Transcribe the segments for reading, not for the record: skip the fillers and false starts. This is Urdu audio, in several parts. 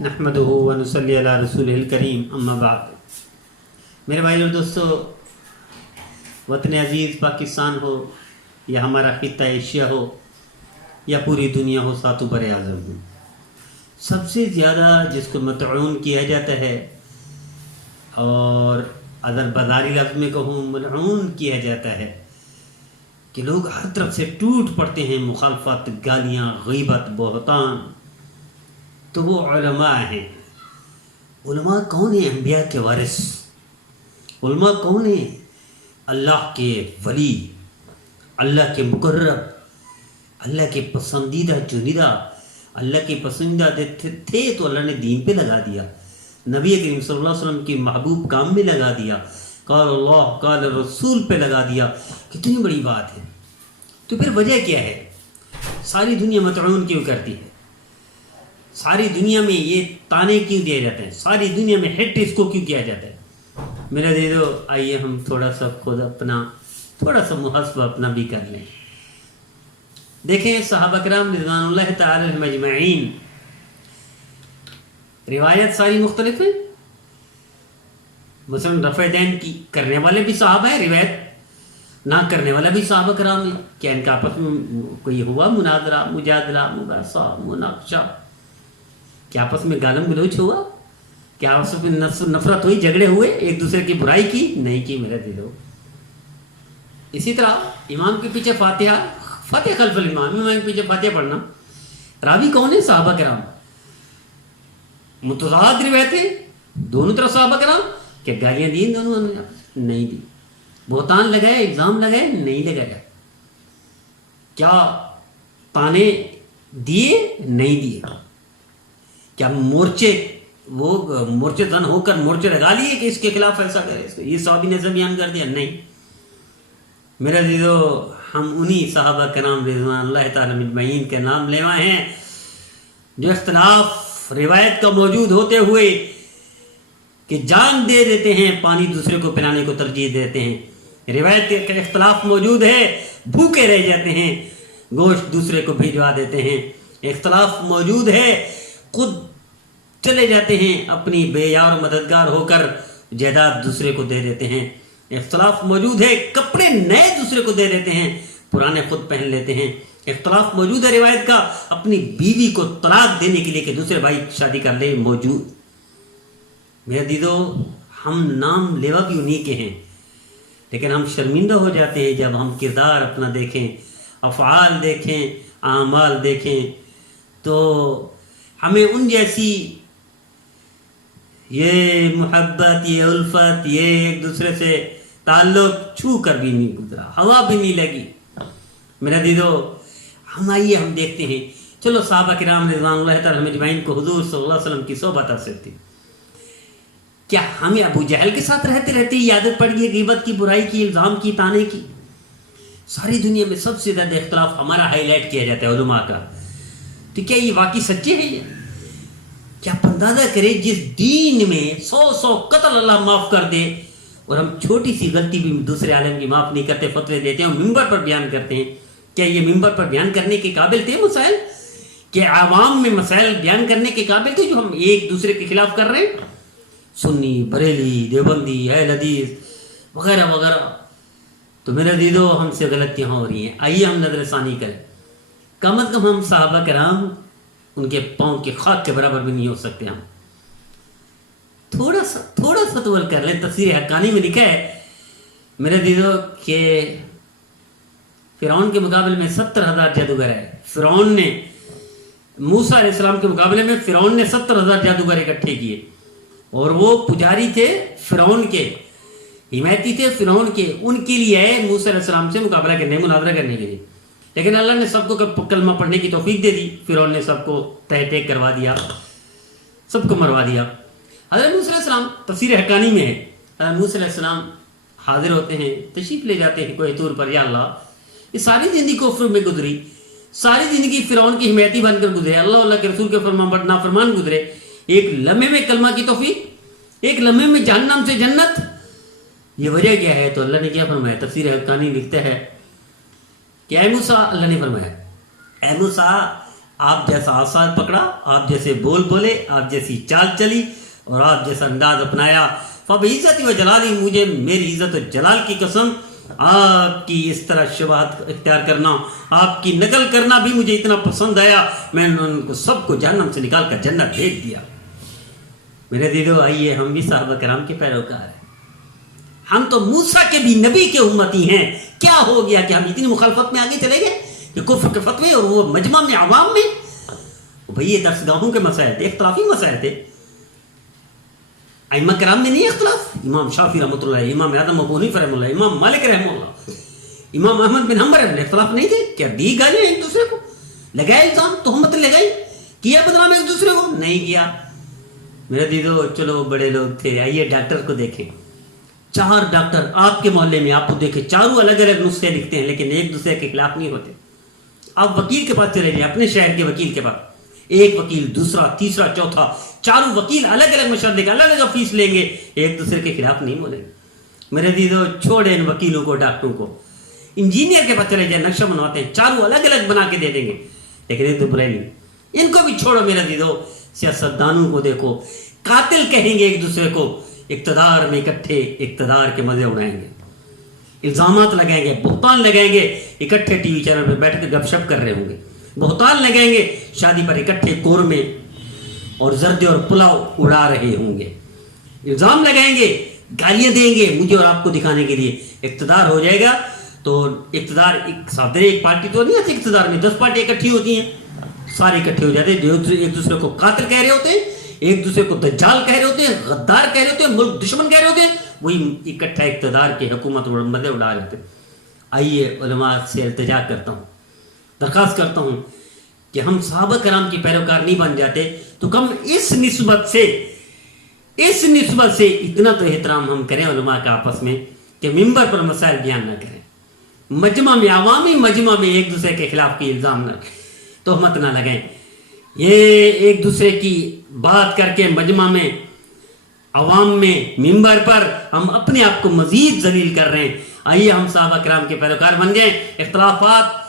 نحمدہ ونصلی علی رسولہ الکریم اما بعد۔ میرے بھائی اور دوستو، وطن عزیز پاکستان ہو یا ہمارا خطہ ایشیا ہو یا پوری دنیا ہو، ساتوں بر اعظم ہو، سب سے زیادہ جس کو مطعون کیا جاتا ہے اور اگر بازاری لفظ میں کہوں ملعون کیا جاتا ہے کہ لوگ ہر طرف سے ٹوٹ پڑتے ہیں، مخالفت، گالیاں، غیبت، بہتان، تو وہ علماء ہیں۔ علماء کون ہیں؟ انبیاء کے وارث۔ علماء کون ہیں؟ اللہ کے ولی، اللہ کے مقرب، اللہ کے پسندیدہ چنیدہ۔ اللہ کے پسندیدہ تھے تو اللہ نے دین پہ لگا دیا، نبی کریم صلی اللہ علیہ وسلم کے محبوب کام میں لگا دیا، قال اللہ قال رسول پہ لگا دیا۔ کتنی بڑی بات ہے۔ تو پھر وجہ کیا ہے؟ ساری دنیا مطعون کیوں کرتی ہے؟ ساری دنیا میں یہ تانے کیوں دیے جاتے ہیں؟ ساری دنیا میں ہٹ اس کو کیوں کیا جاتا ہے؟ میرا دے دو، آئیے ہم تھوڑا سا خود اپنا تھوڑا سا محاسبہ اپنا بھی کر لیں۔ دیکھیں صحابہ کرام رضوان اللہ تعالی علیہم اجمعین، روایت ساری مختلف ہیں۔ مثلا رفع دین کی کرنے والے بھی صحابہ ہیں، روایت نہ کرنے والا بھی صحابہ کرام ہیں۔ کیا ان کا آپس میں کوئی ہوا مناظرہ، مجادلہ، مباحثہ، مناقشہ؟ کیا آپس میں گالم گلوچ ہوا؟ کیا آپس میں نفرت ہوئی، جھگڑے ہوئے، ایک دوسرے کی برائی کی؟ نہیں کی میرا دلو۔ اسی طرح امام کے پیچھے فاتحہ، فاتحہ خلف الامام، امام کے پیچھے فاتحہ پڑھنا، راوی کون ہے؟ صحابہ کرام۔ متضاد روایتیں دونوں طرف صحابہ کرام۔ کیا گالیاں دیں دونوں نے؟ نہیں دی۔ بہتان لگائے، الزام لگائے؟ نہیں لگایا۔ کیا تانے دیے؟ نہیں دیے۔ کیا مورچے زن ہو کر مورچے لگا لیے کہ اس کے خلاف ایسا کرے، یہ صحابی نے ایسا بیان کر دیا؟ نہیں۔ میرا عزیزو، ہم انہی صحابہ کرام رضوان اللہ تعالی اجمعین کے نام لیوا ہیں جو اختلاف روایت کا موجود ہوتے ہوئے کہ جان دے دیتے ہیں، پانی دوسرے کو پلانے کو ترجیح دیتے ہیں۔ روایت کا اختلاف موجود ہے، بھوکے رہ جاتے ہیں، گوشت دوسرے کو بھیجوا دیتے ہیں۔ اختلاف موجود ہے، خود چلے جاتے ہیں، اپنی بے یار و مددگار ہو کر جائیداد دوسرے کو دے دیتے ہیں۔ اختلاف موجود ہے، کپڑے نئے دوسرے کو دے دیتے ہیں، پرانے خود پہن لیتے ہیں۔ اختلاف موجود ہے روایت کا، اپنی بیوی کو طلاق دینے کے لیے کہ دوسرے بھائی شادی کر لے، موجود۔ میرے دیدو، ہم نام لیوا بھی انہی کے ہیں، لیکن ہم شرمندہ ہو جاتے ہیں جب ہم کردار اپنا دیکھیں، افعال دیکھیں، اعمال دیکھیں، تو ہمیں ان جیسی یہ محبت، یہ الفت، یہ ایک دوسرے سے تعلق چھو کر بھی نہیں گزرا، ہوا بھی نہیں لگی۔ میرا دیدو، آئیے ہم دیکھتے ہیں۔ چلو صحابہ کرام رضوان اللہ تعالی اجمعین کو حضور صلی اللہ علیہ وسلم کی صحبت حاصل تھی، کیا ہمیں ابو جہل کے ساتھ رہتے رہتے یہ عادت پڑ گئی غیبت کی، برائی کی، الزام کی، تانے کی؟ ساری دنیا میں سب سے زیادہ اختلاف ہمارا ہائی لائٹ کیا جاتا ہے علماء کا، تو کیا یہ واقعی سچے ہیں؟ کیا آپ اندازہ کریں، جس دین میں 100 قتل اللہ معاف کر دے، اور ہم چھوٹی سی غلطی بھی دوسرے عالم کی معاف نہیں کرتے، فتوے دیتے ہیں اور ممبر پر بیان کرتے ہیں؟ کیا یہ ممبر پر بیان کرنے کے قابل تھے مسائل؟ کہ عوام میں مسائل بیان کرنے کے قابل تھے جو ہم ایک دوسرے کے خلاف کر رہے ہیں؟ سنی، بریلی، دیوبندی، اہل حدیث وغیرہ وغیرہ۔ تو میرے دیدو، ہم سے غلطیاں ہو رہی ہیں، آئیے ہم نظر ثانی کریں۔ کم از کم ہم صحابہ کرام ان کے پاؤں کے خاک کے برابر بھی نہیں ہو سکتے۔ ہم تھوڑا سا تول کر لیں۔ تفسیر حقانی میں لکھا ہے میرے دیدو کہ فرعون کے مقابلے میں 70,000 جادوگر ہے۔ فرعون نے موسیٰ علیہ السلام کے مقابلے میں فرعون نے 70,000 جادوگر اکٹھے کیے، اور وہ پجاری تھے فرعون کے، حمایتی تھے فرعون کے۔ ان کے لیے آئے موسیٰ علیہ السلام سے مقابلہ کرنے، مناظرہ کرنے کے لیے، لیکن اللہ نے سب کو کلمہ پڑھنے کی توفیق دے دی۔ فرعون نے سب کو تہ ٹیک کروا دیا، سب کو مروا دیا۔ حضرت موسیٰ علیہ السلام تفسیر حقانی میں ہے، حضرت موسیٰ علیہ السلام حاضر ہوتے ہیں، تشریف لے جاتے ہیں کوہ طور پر۔ یا اللہ، یہ ساری زندگی کفر میں گزری، ساری زندگی فرعون کی حمایتی بن کر گزرے، اللہ کے رسول کے نافرمان گزرے، ایک لمحے میں کلمہ کی توفیق، ایک لمحے میں جہنم سے جنت، یہ وجہ کیا ہے؟ تو اللہ نے کیا فرمایا؟ تفسیر حقانی لکھتا ہے کہ اے موسیٰ، اللہ نے فرمایا اے موسیٰ، آپ جیسا آثار پکڑا، آپ جیسے بول بولے، آپ جیسی چال چلی اور آپ جیسا انداز اپنایا، فبعزتی و جلالی، مجھے میری عزت و جلال کی قسم آپ کی اس طرح شبہات اختیار کرنا، آپ کی نقل کرنا بھی مجھے اتنا پسند آیا، میں نے ان کو سب کو جہنم سے نکال کر جنت بھیج دیا۔ میرے دیدو آئیے ہم بھی صحابہ کرام کے پیروکار ہیں، ہم تو موسیٰ کے بھی نبی کے امتی ہیں، کیا ہو گیا کہ ہم اتنی مخالفت میں آگے چلے گئے کہ کفر کے فتوے اور وہ مجمع میں عوام میں؟ بھئی یہ درسگاہوں کے مسائل تھے، اختلافی مسائل تھے، ائمہ کرام میں نہیں اختلاف، امام شافعی رحمۃ اللہ، امام اعظم ابو حنیفہ رحمۃ اللہ، امام مالک رحمہ اللہ، امام احمد بن حنبل رحمۃ اللہ، اختلاف نہیں تھے؟ کیا دی گالیاں ایک دوسرے کو، لگائے الزام، تہمت لگائی، کیا بدنام ایک دوسرے کو؟ نہیں کیا۔ میرے دیدو چلو بڑے لوگ تھے، آئیے ڈاکٹر کو دیکھیں، 4 ڈاکٹر آپ کے محلے میں، آپ کو دیکھیں چاروں الگ الگ نسخے لکھتے ہیں لیکن ایک دوسرے کے خلاف نہیں ہوتے۔ آپ وکیل کے پاس چلے جائیں، اپنے شہر کے وکیل کے پاس، ایک وکیل، دوسرا، تیسرا، چوتھا، چاروں وکیل الگ الگ مشورے لیں گے، الگ الگ فیس لیں گے، ایک دوسرے کے خلاف نہیں بولیں گے۔ میرے دیدو چھوڑے ان وکیلوں کو، ڈاکٹروں کو، انجینئر کے پاس چلے جائیں، نقشہ بنواتے ہیں، چاروں الگ الگ بنا کے دے دیں گے، لیکن ایک تو برے نہیں، ان کو بھی چھوڑو۔ میرے دیدو سیاستدانوں کو دیکھو، قاتل کہیں گے ایک دوسرے کو، اقتدار میں اکٹھے اقتدار کے مزے اڑائیں گے، الزامات لگائیں گے، بہتان لگائیں گے، اکٹھے ٹی وی چینل پہ بیٹھ کے گپ شپ کر رہے ہوں گے، بہتان لگائیں گے، شادی پر اکٹھے قورمے اور زردے اور پلاؤ اڑا رہے ہوں گے، الزام لگائیں گے، گالیاں دیں گے مجھے اور آپ کو دکھانے کے لیے۔ اقتدار ہو جائے گا تو اقتدار ایک پارٹی تو نہیں آتی، اقتدار میں 10 پارٹی اکٹھی ہوتی ہیں، سارے اکٹھے ہو جاتے ہیں، ایک دوسرے کو قاتل کہہ رہے ہوتے ہیں، ایک دوسرے کو دجال کہہ رہے ہوتے ہیں، غدار کہہ رہے ہوتے ہیں، ملک دشمن کہہ رہے ہوتے ہیں، وہی اکٹھا اقتدار کی حکومت مدے اڑا لیتے ہیں۔ آئیے علماء سے التجا کرتا ہوں، درخواست کرتا ہوں کہ ہم صحابہ کرام کی پیروکار نہیں بن جاتے تو کم اس نسبت سے اتنا تو احترام ہم کریں علماء کا آپس میں کہ ممبر پر مسائل بیان نہ کریں، مجمع میں، عوامی مجمع میں ایک دوسرے کے خلاف کی الزام نہ، تہمت نہ لگائیں۔ یہ ایک دوسرے کی بات کر کے مجمع میں، عوام میں، ممبر پر ہم اپنے آپ کو مزید ذلیل کر رہے ہیں۔ آئیے ہم صحابہ کرام کے پیروکار بن جائیں۔ اختلافات،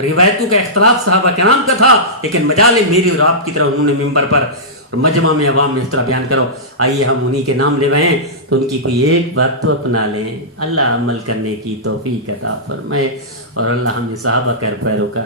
روایتوں کا اختلاف صحابہ کرام کا تھا، لیکن مجال میری اور آپ کی طرح انہوں نے ممبر پر اور مجمع میں، عوام میں اس طرح بیان کرو۔ آئیے ہم انہی کے نام لے رہے ہیں تو ان کی کوئی ایک بات تو اپنا لیں۔ اللہ عمل کرنے کی توفیق عطا فرمائے اور اللہ ہمیں صحابہ کر پیروکار